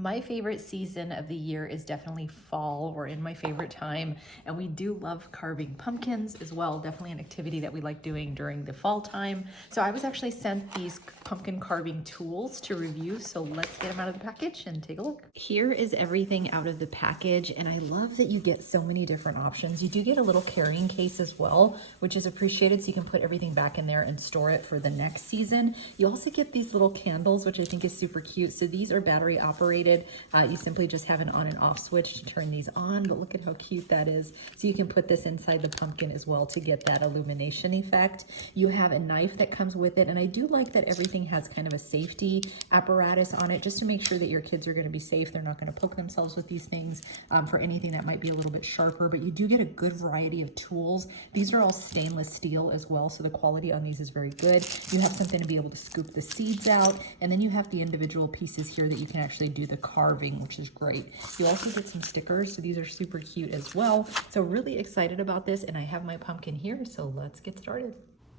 My favorite season of the year is definitely fall. We're in my favorite time, and we do love carving pumpkins as well. Definitely an activity that we like doing during the fall time. So I was actually sent these pumpkin carving tools to review, so let's get them out of the package and take a look. Here is everything out of the package, and I love that you get so many different options. You do get a little carrying case as well, which is appreciated, so you can put everything back in there and store it for the next season. You also get these little candles, which I think is super cute. So these are battery operated. You simply just have an on and off switch to turn these on, but look at how cute that is. So you can put this inside the pumpkin as well to get that illumination effect. You have a knife that comes with it, and I do like that everything has kind of a safety apparatus on it just to make sure that your kids are going to be safe. They're not going to poke themselves with these things for anything that might be a little bit sharper, but you do get a good variety of tools. These are all stainless steel as well, so the quality on these is very good. You have something to be able to scoop the seeds out, and then you have the individual pieces here that you can actually do the carving, which is great. You also get some stickers, so these are super cute as well. So really excited about this, and I have my pumpkin here, so let's get started.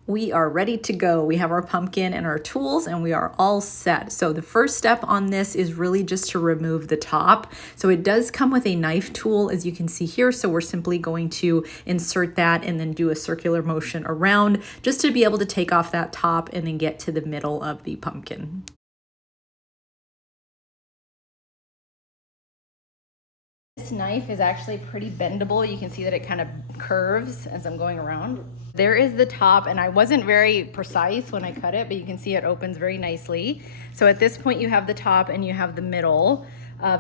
We are ready to go. We have our pumpkin and our tools, and we are all set. So the first step on this is really just to remove the top. So it does come with a knife tool, as you can see here. So we're simply going to insert that and then do a circular motion around just to be able to take off that top and then get to the middle of the pumpkin. This knife is actually pretty bendable. You can see that it kind of curves as I'm going around. There is the top, and I wasn't very precise when I cut it, but you can see it opens very nicely. So at this point you have the top and you have the middle.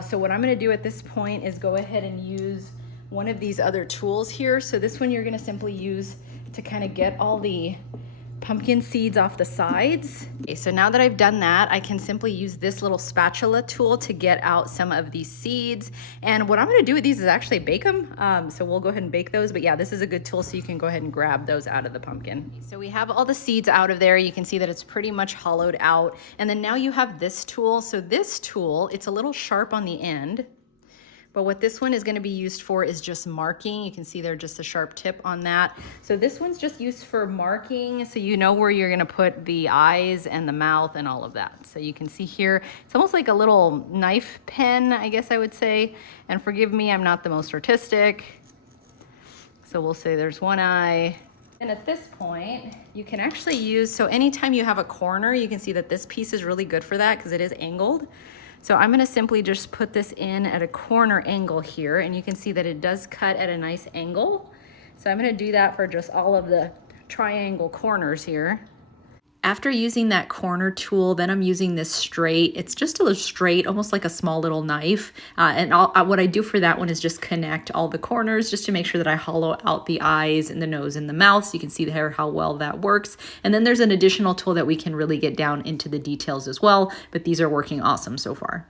So what I'm gonna do at this point is go ahead and use one of these other tools here. So this one you're gonna simply use to kind of get all the pumpkin seeds off the sides. Okay, so now that I've done that, I can simply use this little spatula tool to get out some of these seeds. And what I'm gonna do with these is actually bake them. So we'll go ahead and bake those, but yeah, this is a good tool so you can go ahead and grab those out of the pumpkin. So we have all the seeds out of there. You can see that it's pretty much hollowed out. And then now you have this tool. So this tool, it's a little sharp on the end. But what this one is going to be used for is just marking. You can see there's just a sharp tip on that. So this one's just used for marking, so you know where you're going to put the eyes and the mouth and all of that. So you can see here, it's almost like a little knife pen, I guess I would say. And forgive me, I'm not the most artistic. So we'll say there's one eye. And at this point, you can actually use, so anytime you have a corner, you can see that this piece is really good for that because it is angled. So I'm gonna simply just put this in at a corner angle here, and you can see that it does cut at a nice angle. So I'm gonna do that for just all of the triangle corners here. After using that corner tool, then I'm using this straight. It's just a little straight, almost like a small little knife. What I do for that one is just connect all the corners just to make sure that I hollow out the eyes and the nose and the mouth. So you can see there how well that works. And then there's an additional tool that we can really get down into the details as well, but these are working awesome so far.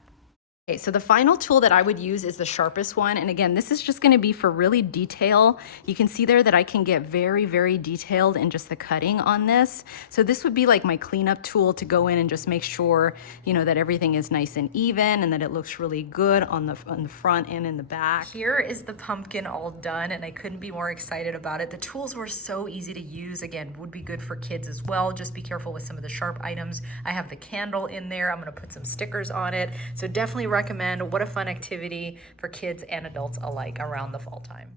Okay, so the final tool that I would use is the sharpest one. And again, this is just going to be for really detail. You can see there that I can get very, very detailed in just the cutting on this. So this would be like my cleanup tool to go in and just make sure, you know, that everything is nice and even and that it looks really good on the front and in the back. Here is the pumpkin all done, and I couldn't be more excited about it. The tools were so easy to use. Again, would be good for kids as well. Just be careful with some of the sharp items. I have the candle in there. I'm going to put some stickers on it. So definitely recommend. What a fun activity for kids and adults alike around the fall time.